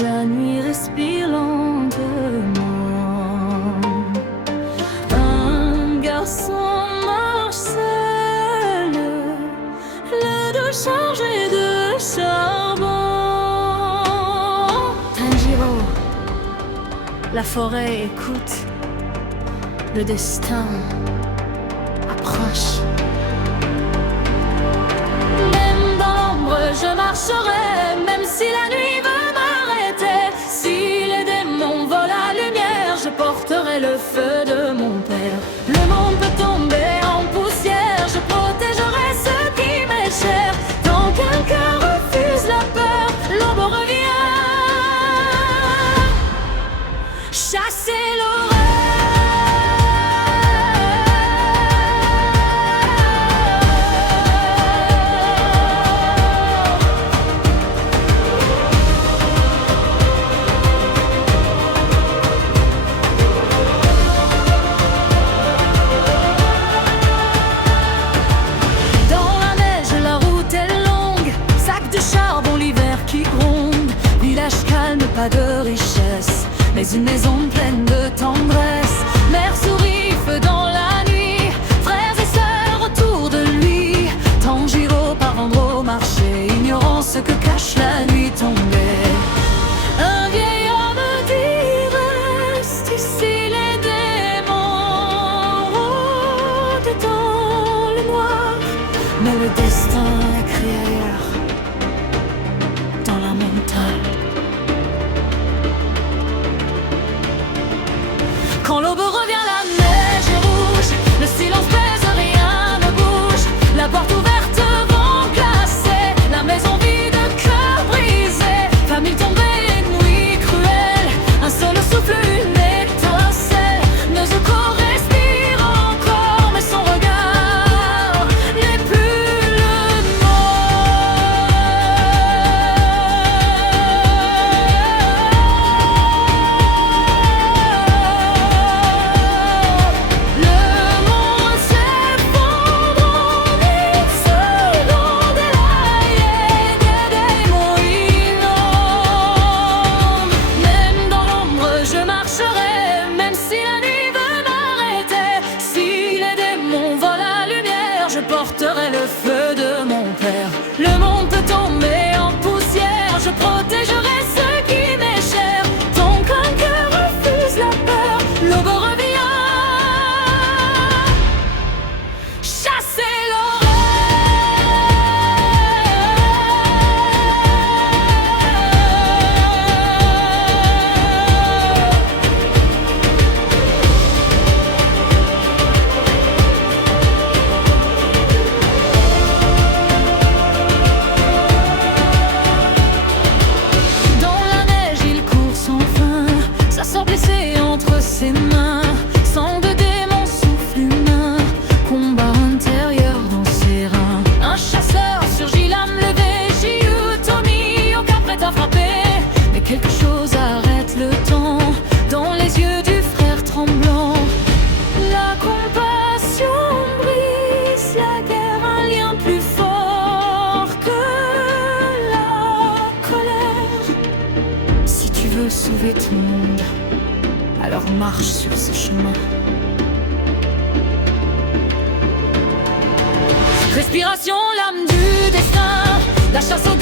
La nuit respire lentement. Un garçon marche seul, le dos chargé de charbon. Tanjiro, la forêt écoute. Le destin approche. Même dans l'ombre, je marcherai, même si la nuit veut m'arrêter. Si les démons volent la lumière, je porterai le feu de mon père. Le monde peut tomber en poussière, je protégerai ce qui m'est cher. Tant qu'un cœur refuse la peur, l'aube revient. Chasser l'horreur. Pas de richesse, mais une maison pleine de tendresse. Mère sourit, feu dans la nuit, frères et sœurs autour de lui. Tanjiro part vendre au marché, ignorant ce que cache la nuit tombée. Un vieil homme dit: reste ici, les démons rôdent dans le noir. Mais le destin écrit ailleurs, dans la montagne. Quand l'aube revient, la neige est rouge, le silence pèse, rien ne bouge. La porte ouverte, vent glacé, la maison vide, cœur brisé. Famille tombée, nuit cruelle, un seul souffle, une étincelle. Nezuko respire encore, mais son regard n'est plus le porterai le feu de mon père. Le monde peut tomber en poussière, je protégerai ce qui m'est cher. Tant qu'un cœur refuse la peur, l'aube revient. Chasser l'horreur. Entre ses mains, sang de démons, souffle humain, combat intérieur dans ses reins. Un chasseur surgit, l'âme levée, Jiu Tomi, Oka prête à frapper. Mais quelque chose arrête le temps dans les yeux du frère tremblant. La compassion brise la guerre, un lien plus fort que la colère. Si tu veux sauver ton monde, alors marche sur ce chemin. Respiration, l'âme du destin, la chasse au